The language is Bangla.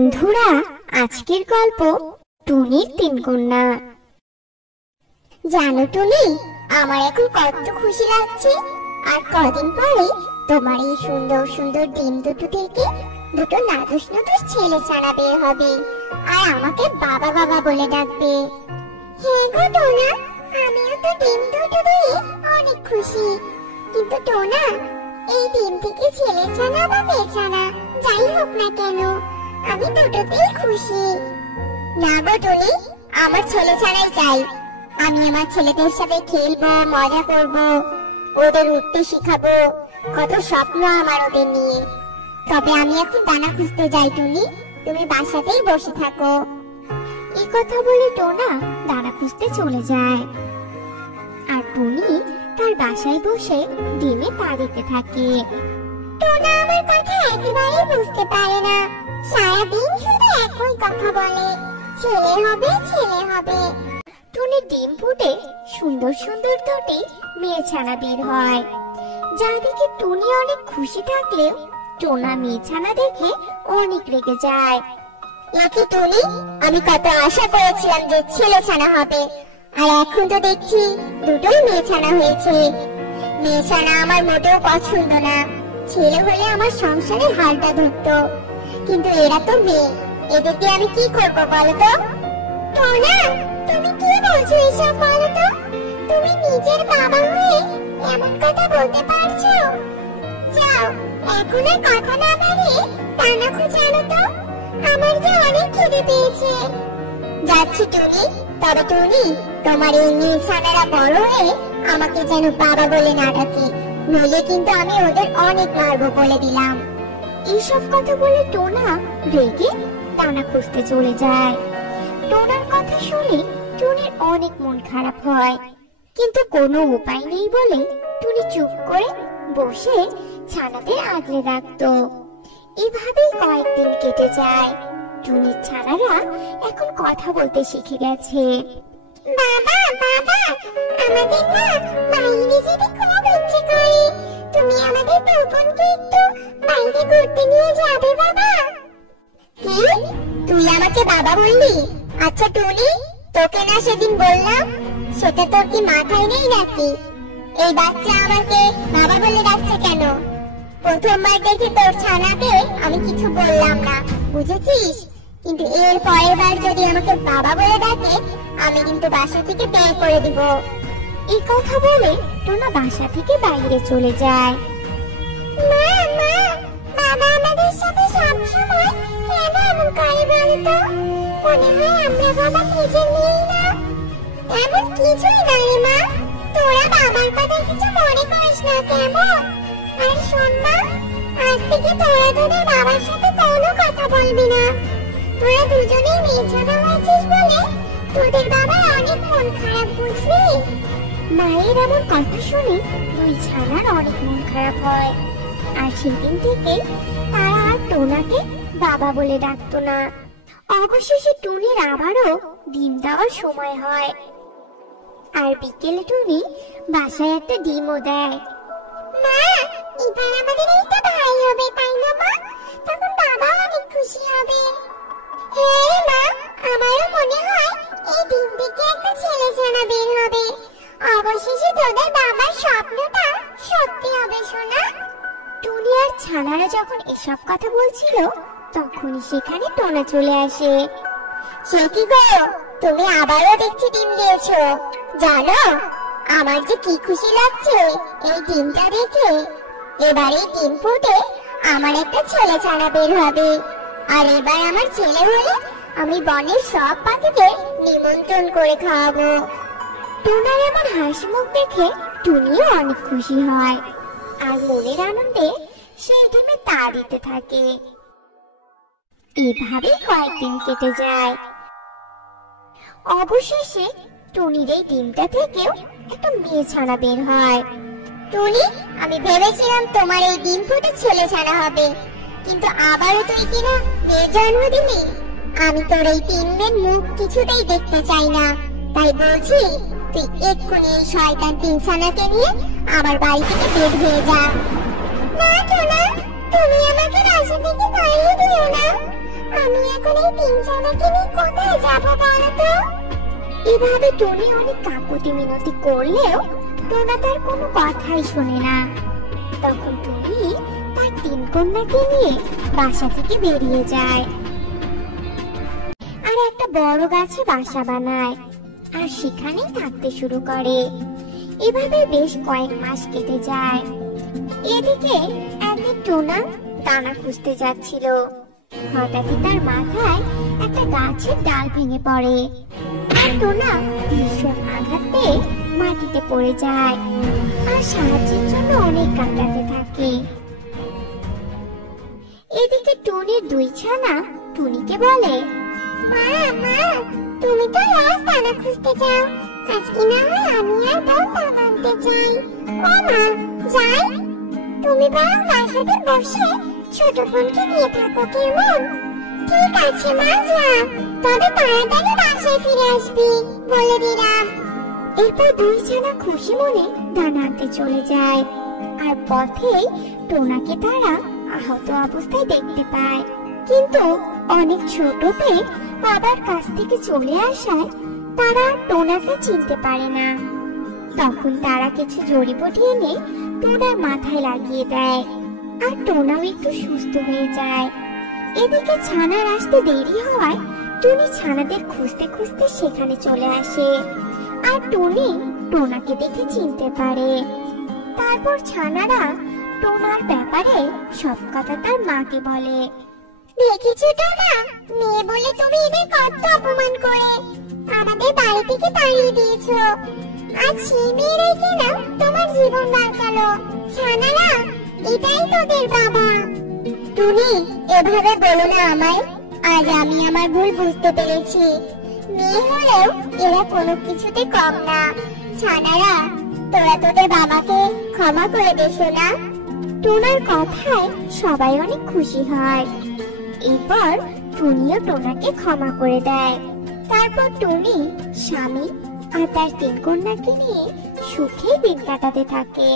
বন্ধুরা, আজকের গল্প টুনির তিন কন্যা। জানো টুনি, আমার এখন কত খুশি লাগছে। আর কদিন পরে তোমার এই সুন্দর সুন্দর ডিম দুটো থেকে দুটো নাদুস নাদুস ছেলে ছানা বের হবে, আর আমাকে বাবা বাবা বলে ডাকবে। হ্যাঁ গো টোনা, আমিও তো ডিম দুটো দিয়ে অনেক খুশি। কিন্তু টোনা, এই ডিম থেকে ছেলে ছানা বা মেয়ে ছানা যাই হোক না কেন, আমি দুটোতেই খুশি। না গো টুনি, আমার ছেলে ছানাই চাই। আমি আমার ছেলেদের সাথে খেলবো, মজা করব, ওদের উঠতে শিখাবো। কত স্বপ্ন আমার ওদের নিয়ে। তবে আমি এখন দানা খুঁজতে যাই টুনি, তুমি বাসাতেই বসে থাকো। এই কথা বলে টোনা দানা খুঁজতে চলে যায়, আর টুনি তার বাসায় বসে ডিমে পা দিতে থাকে। টোনা আমার কথা একেবারেই বুঝতে পারে না, সারাদিন শুধু একই কথা বলে, ছেলে হবে ছেলে হবে। টুনি ডিম ফুটে সুন্দর সুন্দর দুটি মেয়ে ছানা বের হয়, যা দেখে টুনি অনেক খুশি থাকলেও টোনা মেয়ে ছানা দেখে অনেক রেগে যায়। নাকি টুনি, আমি কত আশা করেছিলাম যে ছেলে ছানা হবে, আর এখন তো দেখছি দুটোই মেয়ে ছানা হয়েছে। মেয়ে ছানা আমার মোটেও পছন্দ না, ছেলে হলে আমার সংসারের হালটা ধরতো। কিন্তু এরা তো মেয়ে, এদেরকে আমি কি করবো বলো তো? টোনা, তুমি কি বলছো এসব বলো তো? তুমি নিজের বাবা হয়ে এমন কথা বলতে পারছো? যাও, এখন আর কথা না বাড়িয়ে দানা খুঁজানো তো, আমার যে অনেক খিদে পেয়েছে। যাচ্ছি টুনি, তবে টুনি, তোমার এই মেয়ে ছানারা বড় হয়ে আমাকে যেন বাবা বলে না ডাকে, নইলে কিন্তু আমি ওদের অনেক মারবো বলে দিলাম। এইসব কথা বলে টোনা রেগে দানা খুঁজতে চলে যায়। টোনার কথা শুনে টুনির অনেক মন খারাপ হয়, কিন্তু কোনো উপায় নেই বলে টুনি চুপ করে বসে ছানাদের আগলে রাখতো। এভাবেই কয়েকদিন কেটে যায়। টুনির ছানারা এখন কথা বলতে শিখে গেছে। বাবা বাবা, আমাদের না বাইরে যেতে খুব ইচ্ছে করে, তুমি আমাদের তপনকে একটু বাইরে ঘুরতে নিয়ে যাবে বাবা? কি, তুই আমাকে বাবা বললি? আচ্ছা টুনি, তোকে না সেদিন বললাম, সেটা তোর কি মাথায় নেই নাকি? এই বাচ্চা আমাকে বাবা বলে ডাকছে কেন? প্রথমবার দেখে তোর ছানাকে আমি কিছু বললাম না, বুঝেছিস? কিন্তু এর পরের বার যদি আমাকে বাবা বলে ডাকে, আমি কিন্তু বাসা থেকে বের করে দিব। এই কথা বলে টোনা বাসা থেকে বাইরে চলে যায়। মা মা, বাবা আমাদের সাথে সবসময় কেন এমন করে বলো তো? মনে হয় আমরা বাবা নিজে নেই না। এমন কিছুই না রে মা, তোরা বাবার কথা কিছু মনে করিস না কেমন? আর শোন মা, আজ থেকে তোরা তোদের বাবার সাথে কোনো কথা বলবি না। তোরা দুজনেই মেয়ে ছানা হয়েছিস বলে তোদের বাবার অনেক মন খারাপ, বুঝলি? মায়ের এমন কথা শুনে দুই ছানার অনেক মন খারাপ হয়, আর সেদিন থেকে তারা আর টোনাকে বাবা বলে ডাকতো না। অবশেষে টুনির আবারও ডিম দেওয়ার সময় হয়, আর বিকেলে টুনি বাসায় একটা ডিমও দেয়। মা, এবার আমাদের একটা ভাই হবে, তাই না মা? তখন বাবা অনেক খুশি হবে। হ্যাঁ মা, আমারও মনে হয় এই ডিম থেকে একটা ছেলে ছানা বের হবে। অবশেষে তোদের বাবার স্বপ্নটা সত্যি হবে সোনা। টুনি আর ছানারা যখন এসব কথা বলছিল, তখনই সেখানে টোনা চলে আসে। সে কি গো, তুমি আবারও দেখছি ডিম দিয়েছো। জানো, আমার যে কি খুশি লাগছে এই ডিমটা দেখে। এবার এই ডিম ফুটে আমার একটা ছেলে ছানা বের হবে, আর এবার আমার ছেলে হলে আমি বনের সব পাখিদের নিমন্ত্রণ করে খাওয়াবো। টোনার এমন হাসি মুখ দেখে টুনিও অনেক খুশি হয়, আর মনের আনন্দে সেই ডিমে তা দিতে থাকে। এভাবেই কয়েকদিন কেটে যায়। অবশেষে টুনির এই ডিমটা থেকেও একটা মেয়ে ছানা বের হয়। টুনি, আমি ভেবেছিলাম তোমার এই ডিম ফুটে ছেলে ছানা হবে, কিন্তু আবারও তুই কিনা মেয়ে জন্ম দিলি। আমি তোর এই তিন মেয়ের মুখ কিছুতেই দেখতে চাই না, তাই বলছি তুই এক্ষুনি এই শয়তান তিন ছানাকে নিয়ে আমার বাড়ি থেকে বের হয়ে যা। না টোনা, তুমি আমাকে বাসা থেকে তাড়িয়ে দিও না, আমি এখন এই তিন ছানাকে নিয়ে কোথায় যাবো বলো তো? এভাবে টুনি অনেক কাকুতি মিনতি করলেও টোনা তার কোনো কথাই শোনে না। তখন টুনি তার তিন কন্যাকে নিয়ে বাসা থেকে বেরিয়ে যায় আর একটা বড় গাছে বাসা বানায় আর সেখানেই থাকতে শুরু করে। এভাবে বেশ কয়েক মাস কেটে যায়। এদিকে একদিন টোনা দানা খুঁজতে যাচ্ছিল। হঠাৎই তার মাথায় একটা গাছের ডাল ভেঙে পড়ে আর টোনা ভীষণ আঘাত পেয়ে মাটিতে পড়ে যায় আর সাহায্যের জন্য অনেক কাঁদতে থাকে। এদিকে টুনির দুই ছানা টুনিকে বলে, মা মা, তুমি তো রোজ দানা খুঁজতে যাও, আজকে না হয় আমি আর বোন দানা আনতে যাই। ও মা, যাই? তুমি বরং বাসাতে বসে ছোট বোনকে নিয়ে থাকো, কেমন? ঠিক আছে মা, যা, তবে তাড়াতাড়ি বাসায় ফিরে আসবি, বলে দিলাম। এরপর দুই ছানা খুশি মনে দানা আনতে চলে যায় আর পথেই টোনাকে তারা আহত অবস্থায় দেখতে পায়। কিন্তু অনেক ছোটতে বাবার কাছ থেকে চলে আসায় তারা টোনাকে চিনতে পারে না। তখন তারা কিছু জড়িবুটি এনে টোনার মাথায় লাগিয়ে দেয় আর টোনাও একটু সুস্থ হয়ে যায়। এদিকে ছানার আসতে দেরি হওয়ায় টুনি ছানাদের খুঁজতে খুঁজতে সেখানে চলে আসে আর টুনি টোনাকে দেখে চিনতে পারে। তারপর ছানারা টোনার ব্যাপারে সব কথা তার মাকে বলে। দেখেছো টোনা, মেয়ে বলে তুমি এদের কত অপমান করে আমাদের বাড়ি থেকে তাড়িয়ে দিয়েছো, আজ সেই মেয়েরাই কিনা তোমার জীবন বাঁচালো। ছানারা, এটাই তোদের বাবা। টুনি, এভাবে বলো না আমায়, আজ আমি আমার ভুল বুঝতে পেরেছি। মেয়ে হলেও এরা কোনো কিছুতে কম না। ছানারা, তোরা তোদের বাবাকে ক্ষমা করে দে সোনা। টোনার কথায় সবাই অনেক খুশি হয়। এরপর টুনিও টোনাকে ক্ষমা করে দেয়। তারপর টুনি স্বামী আর তার তিন কন্যাকে নিয়ে সুখে দিন কাটাতে থাকে।